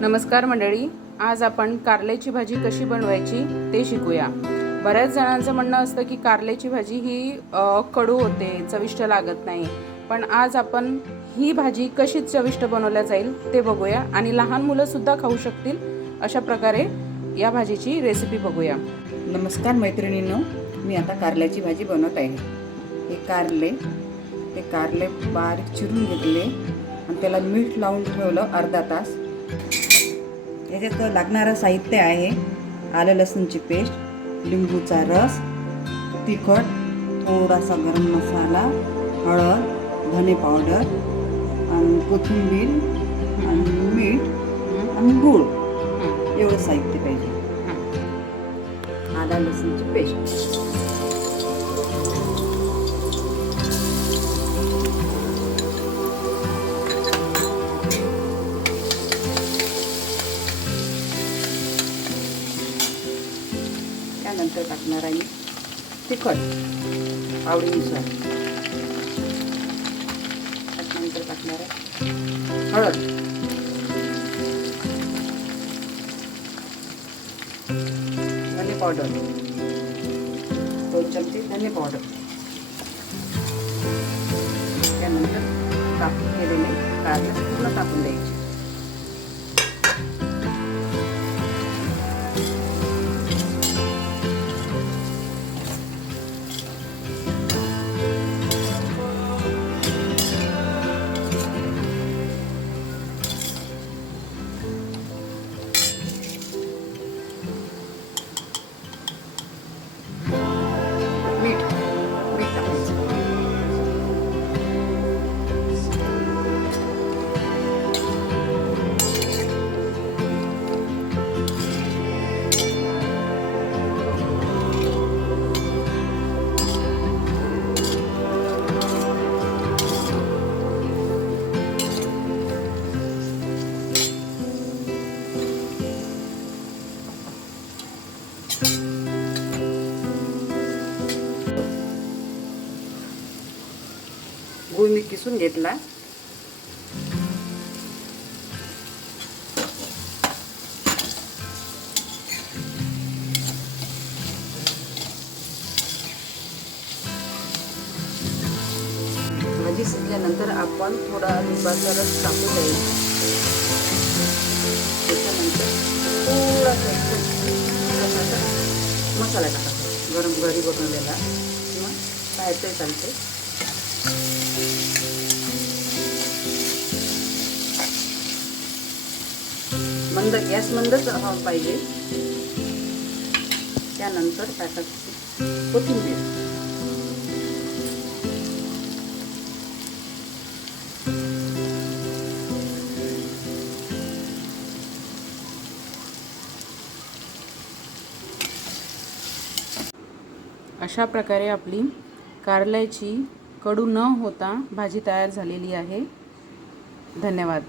नमस्कार मंडळी आज आपण कारल्याची भाजी कशी बनवायची ते शिकूया. बऱ्याच जणांचं म्हणणं असतं की कारल्याची भाजी ही कडू होते चविष्ट लागत नाही. पण आज आपण ही भाजी कशी चविष्ट बनवल्या जाईल ते बघूया आणि लहान मुलंसुद्धा खाऊ शकतील अशा प्रकारे या भाजीची रेसिपी बघूया. नमस्कार मैत्रिणींनो मी आता कारल्याची भाजी बनवत आहे. हे कारले हे कारले बारीक चिरून घेतले आणि त्याला मीठ लावून ठेवलं अर्धा तास. याच्यात लागणारं साहित्य आहे. आलं लसूणची पेस्ट लिंबूचा रस तिखट थोडासा गरम मसाला हळद धने पावडर आणि कोथिंबीर आणि मीठ आणि गूळ. एवढं साहित्य पाहिजे. आला लसूणची पेस्ट. त्यानंतर टाकणार आहे तिखट आवडीनुसार. त्याच्यानंतर टाकणार आहे हळद. धने पावडर. दोन चमचे धने पावडर. त्यानंतर कापून केलेले कारले पूर्ण टाकून द्यायचे. गुळ मी किसून घेतला. भाजी शिजल्यानंतर आपण थोडा लिंबाचा रस टाकू द्यायचा त्याच्यानंतर थोडा एकदम मसाला टाकायचा. गरम घरी बनवलेला किंवा बाहेरचंही चालते मंद गॅस मंदच हवा पाहिजे. त्यानंतर टाकायची कोथिंबीर. अशा प्रकारे आपली कारल्याची कडू न होता भाजी तयार झालेली आहे. धन्यवाद.